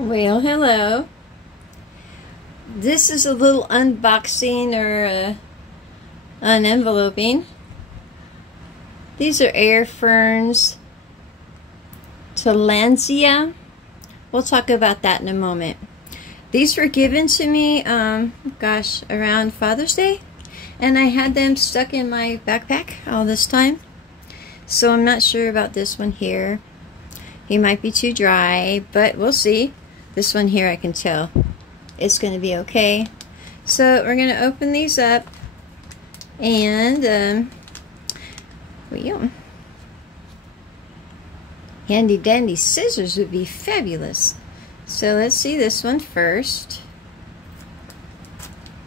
Well, hello. This is a little unboxing or unenveloping. These are air ferns, Talandsia. We'll talk about that in a moment. These were given to me, around Father's Day, and I had them stuck in my backpack all this time. So I'm not sure about this one here. He might be too dry, but we'll see. This one here, I can tell it's going to be okay. So we're going to open these up, and handy dandy scissors would be fabulous. So let's see this one first.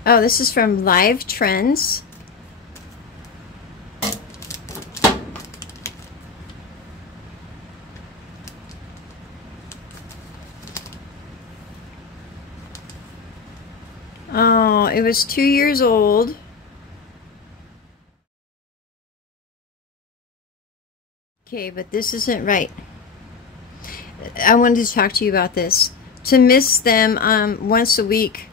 Oh, this is from Live Trends. Oh, it was 2 years old. Okay, but this isn't right. I wanted to talk to you about this. To miss them once a week.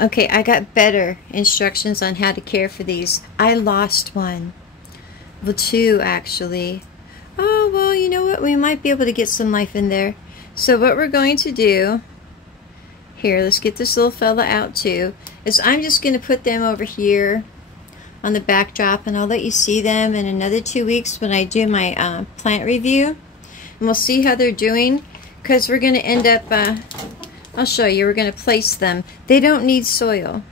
Okay, I got better instructions on how to care for these. I lost one. Well, two, actually. Oh, well, you know what? We might be able to get some life in there. So what we're going to do... Here, let's get this little fella out too. Is I'm just going to put them over here on the backdrop, and I'll let you see them in another 2 weeks when I do my plant review. And we'll see how they're doing, because we're going to end up, I'll show you, we're going to place them. They don't need soil.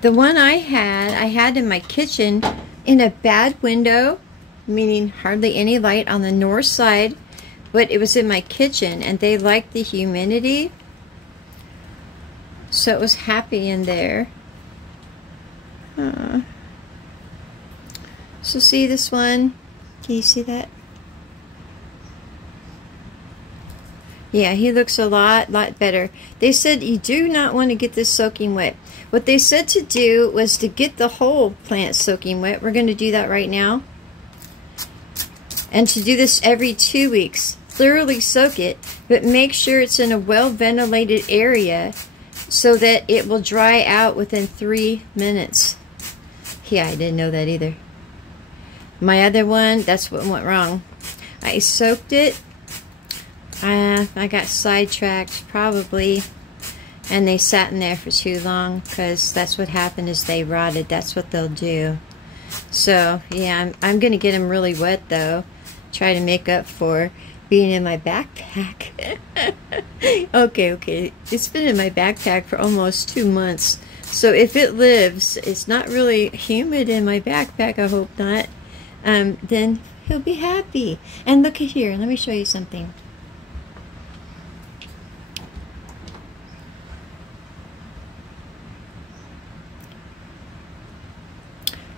The one I had in my kitchen in a bad window, meaning hardly any light on the north side. But it was in my kitchen, and they liked the humidity, so it was happy in there. So see this one? Can you see that? Yeah, he looks a lot better. They said you do not want to get this soaking wet. What they said to do was to get the whole plant soaking wet. We're going to do that right now. And to do this every 2 weeks. Thoroughly soak it, but make sure it's in a well-ventilated area so that it will dry out within 3 minutes. Yeah, I didn't know that either. My other one, that's what went wrong. I soaked it. I got sidetracked, probably, and they sat in there for too long, because that's what happened is they rotted. That's what they'll do. So, yeah, I'm going to get them really wet, though. Try to make up for being in my backpack. Okay. It's been in my backpack for almost 2 months. So if it lives, it's not really humid in my backpack, I hope not, then he'll be happy. And look at here, let me show you something.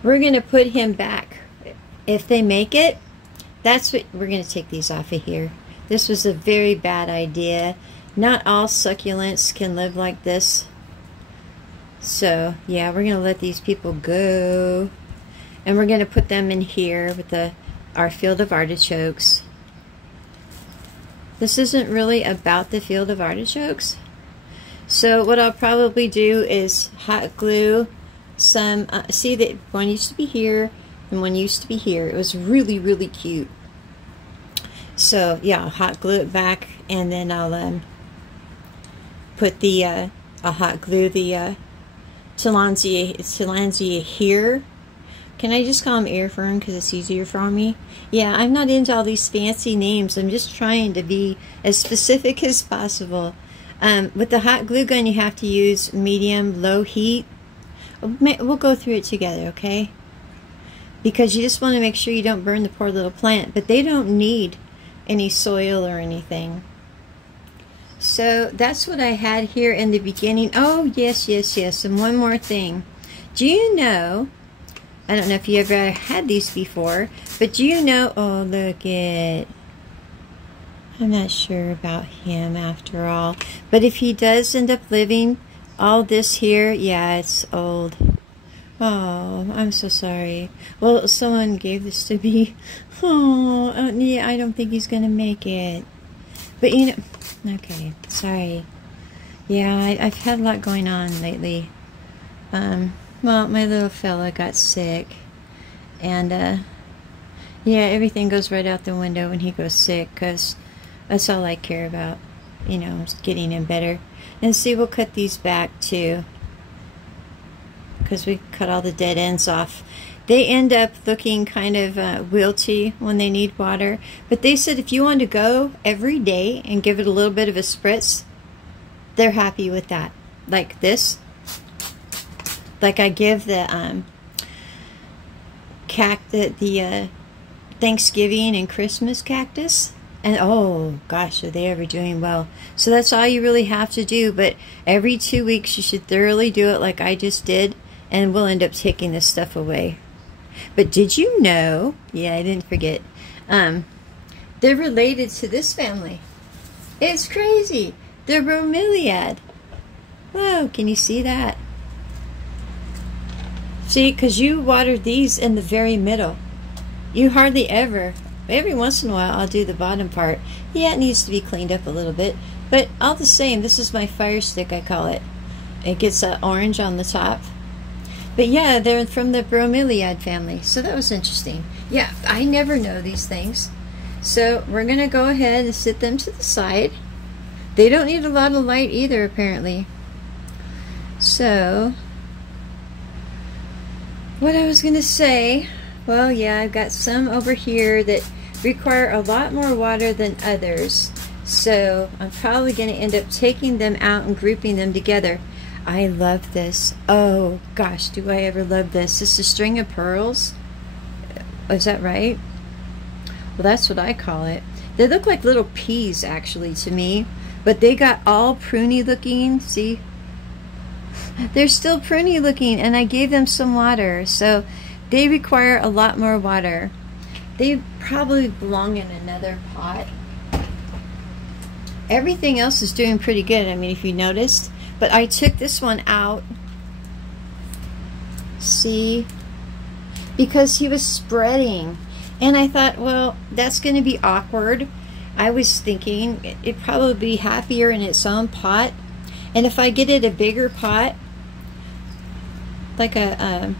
We're going to put him back. If they make it, that's what we're going to take these off of here. This was a very bad idea. Not all succulents can live like this. So, yeah, we're going to let these people go. And we're going to put them in here with our field of artichokes. This isn't really about the field of artichokes. So what I'll probably do is hot glue some, see that one used to be here, and one used to be here. It was really cute. So yeah, I'll hot glue it back, and then I'll put the I'll hot glue the Talandsia here. Can I just call them air fern because it's easier for me? Yeah, I'm not into all these fancy names. I'm just trying to be as specific as possible. With the hot glue gun, you have to use medium low heat. We'll go through it together, okay? Because you just want to make sure you don't burn the poor little plant. But they don't need any soil or anything. So that's what I had here in the beginning. Oh, yes. And one more thing. Do you know, I don't know if you ever had these before, but do you know, oh, look it. I'm not sure about him after all. But if he does end up living, all this here, yeah, it's old. Oh, I'm so sorry. Well, someone gave this to me. Oh, yeah, I don't think he's gonna make it. But you know, okay, sorry. Yeah, I've had a lot going on lately. Well, my little fella got sick, and yeah, everything goes right out the window when he goes sick, because that's all I care about, you know, getting him better. And see, we'll cut these back too, because we cut all the dead ends off. They end up looking kind of wilty when they need water, but they said if you want to go every day and give it a little bit of a spritz, they're happy with that. Like this. Like I give the Thanksgiving and Christmas cactus, and oh gosh, are they ever doing well. So that's all you really have to do, but every 2 weeks you should thoroughly do it like I just did, and we'll end up taking this stuff away. But did you know, yeah, I didn't forget, they're related to this family. It's crazy. They're bromeliad. Whoa, can you see that? See, because you watered these in the very middle. You hardly ever, every once in a while I'll do the bottom part. Yeah, it needs to be cleaned up a little bit, but all the same, this is my fire stick, I call it. It gets orange on the top. But yeah, they're from the bromeliad family, so that was interesting. Yeah, I never know these things. So we're going to go ahead and sit them to the side. They don't need a lot of light either, apparently. So what I was going to say, well, yeah, I've got some over here that require a lot more water than others. So I'm probably going to end up taking them out and grouping them together. I love this. Oh, gosh, do I ever love this. This is a string of pearls. Is that right? Well, that's what I call it. They look like little peas, actually, to me. But they got all pruny looking. See? They're still pruny looking, and I gave them some water, so they require a lot more water. They probably belong in another pot. Everything else is doing pretty good, I mean, if you noticed. But I took this one out. See? Because he was spreading. And I thought, well, that's going to be awkward. I was thinking it'd probably be happier in its own pot. And if I get it a bigger pot, like a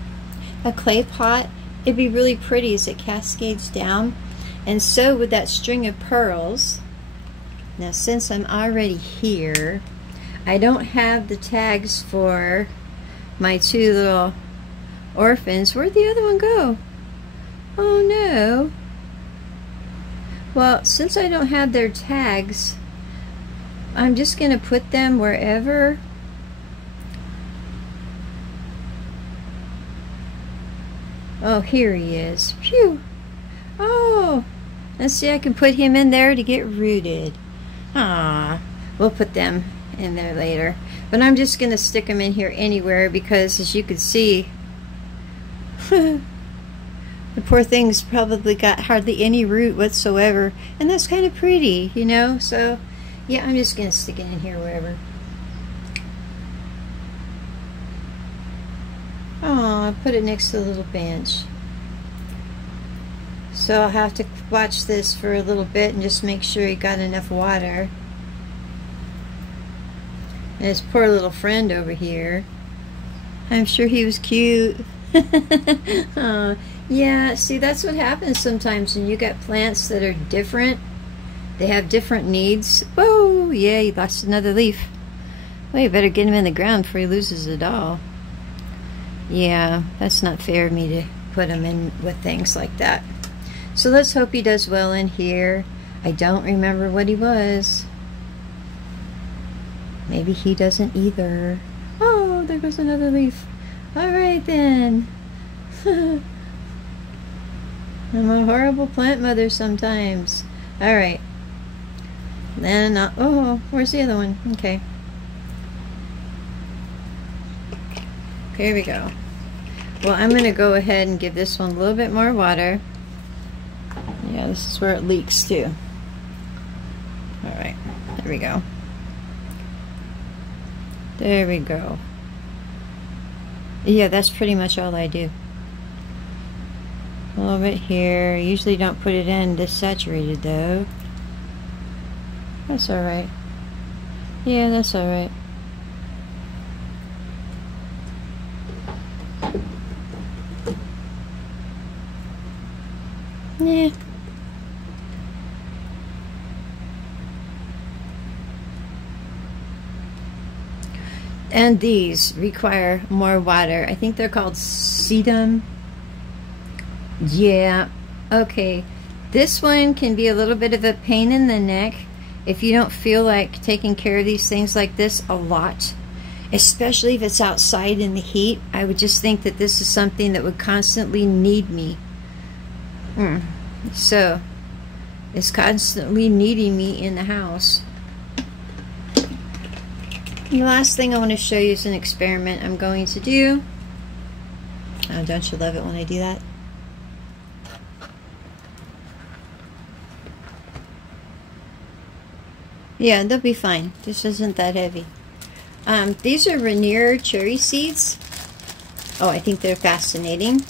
clay pot, it'd be really pretty as it cascades down. And so with that string of pearls, now since I'm already here, I don't have the tags for my two little orphans. Where'd the other one go? Oh no. Well, since I don't have their tags, I'm just going to put them wherever. Oh, here he is. Phew. Oh, let's see, I can put him in there to get rooted. Ah, we'll put them in there later. But I'm just going to stick them in here anywhere because, as you can see, the poor thing's probably got hardly any root whatsoever. And that's kind of pretty, you know? So yeah, I'm just going to stick it in here wherever. Oh, I put it next to the little bench. So I'll have to watch this for a little bit and just make sure he got enough water. And his poor little friend over here. I'm sure he was cute. Oh, yeah, see, that's what happens sometimes when you got plants that are different. They have different needs. Whoa, yeah, he lost another leaf. Well, you better get him in the ground before he loses it all. Yeah, that's not fair of me to put him in with things like that. So let's hope he does well in here. I don't remember what he was. Maybe he doesn't either. Oh, there goes another leaf. All right then. I'm a horrible plant mother sometimes. All right. Then, oh, where's the other one? Okay. Here we go. Well, I'm going to go ahead and give this one a little bit more water. Yeah, this is where it leaks too. All right, there we go. There we go. Yeah, that's pretty much all I do. A little bit here. Usually don't put it in this saturated though. That's alright. Yeah, that's alright. Yeah. And these require more water. I think they're called sedum. Yeah. Okay. This one can be a little bit of a pain in the neck if you don't feel like taking care of these things like this a lot. Especially if it's outside in the heat. I would just think that this is something that would constantly need me. So, it's constantly needing me in the house. And the last thing I want to show you is an experiment I'm going to do. Oh, don't you love it when I do that? Yeah, they'll be fine. This isn't that heavy. These are Ranier cherry seeds. Oh, I think they're fascinating.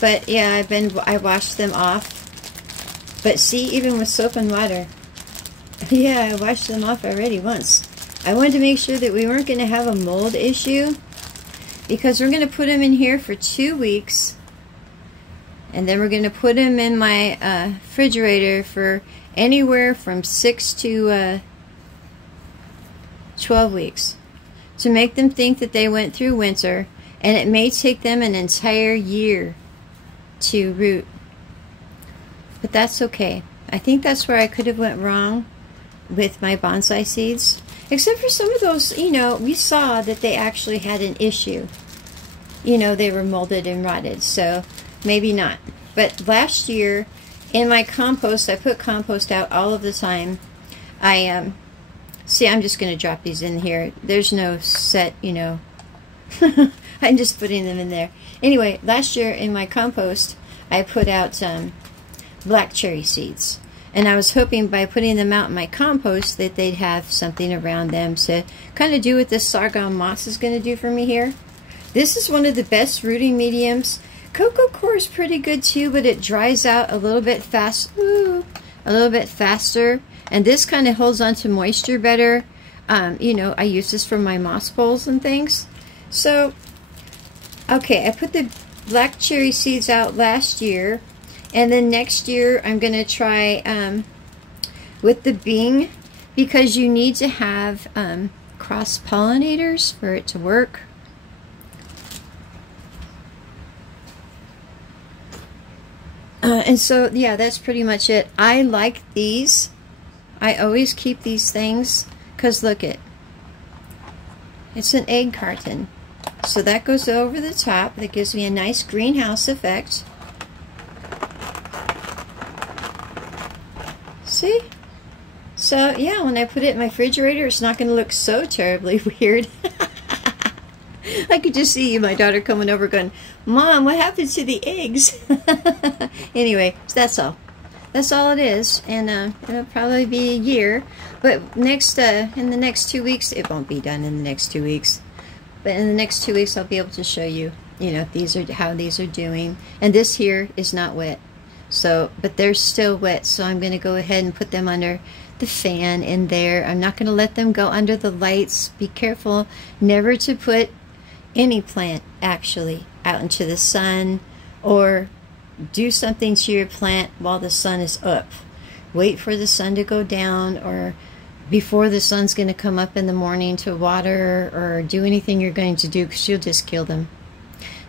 But yeah, I washed them off. But see, even with soap and water. Yeah, I washed them off already once. I wanted to make sure that we weren't going to have a mold issue. Because we're going to put them in here for 2 weeks. And then we're going to put them in my refrigerator for anywhere from 6 to 12 weeks. To make them think that they went through winter. And it may take them an entire year to root. But that's okay. I think that's where I could have went wrong with my bonsai seeds. Except for some of those, you know, we saw that they actually had an issue. You know, they were molded and rotted. So maybe not. But last year in my compost, I put compost out all of the time. See, I'm just going to drop these in here. There's no set, you know. I'm just putting them in there. Anyway, last year in my compost, I put out black cherry seeds. And I was hoping by putting them out in my compost that they'd have something around them to kind of do what this sorghum moss is going to do for me here. This is one of the best rooting mediums. Cocoa coir is pretty good too, but it dries out a little bit faster. And this kind of holds on to moisture better. You know, I use this for my moss bowls and things. So, okay, I put the black cherry seeds out last year. And then next year, I'm going to try with the Bing, because you need to have cross-pollinators for it to work. And so, yeah, that's pretty much it. I like these. I always keep these things because look it. It's an egg carton. So that goes over the top. That gives me a nice greenhouse effect. See? So, yeah, when I put it in my refrigerator, it's not going to look so terribly weird. I could just see my daughter coming over going, Mom, what happened to the eggs? Anyway, so that's all. That's all it is. And it'll probably be a year. But next, in the next 2 weeks, it won't be done in the next 2 weeks. But in the next 2 weeks, I'll be able to show you, you know, how these are doing. And this here is not wet. So, but they're still wet. So I'm going to go ahead and put them under the fan in there. I'm not going to let them go under the lights. Be careful never to put any plant actually out into the sun or do something to your plant while the sun is up. Wait for the sun to go down or before the sun's going to come up in the morning to water or do anything you're going to do, because you'll just kill them.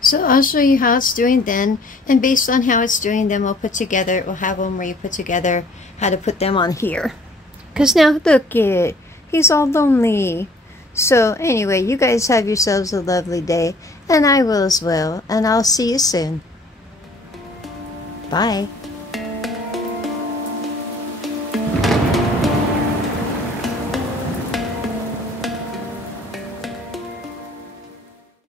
So I'll show you how it's doing then, and based on how it's doing, then we'll have one where you put together how to put them on here. Because now look it, he's all lonely. So anyway, you guys have yourselves a lovely day, and I will as well, and I'll see you soon. Bye.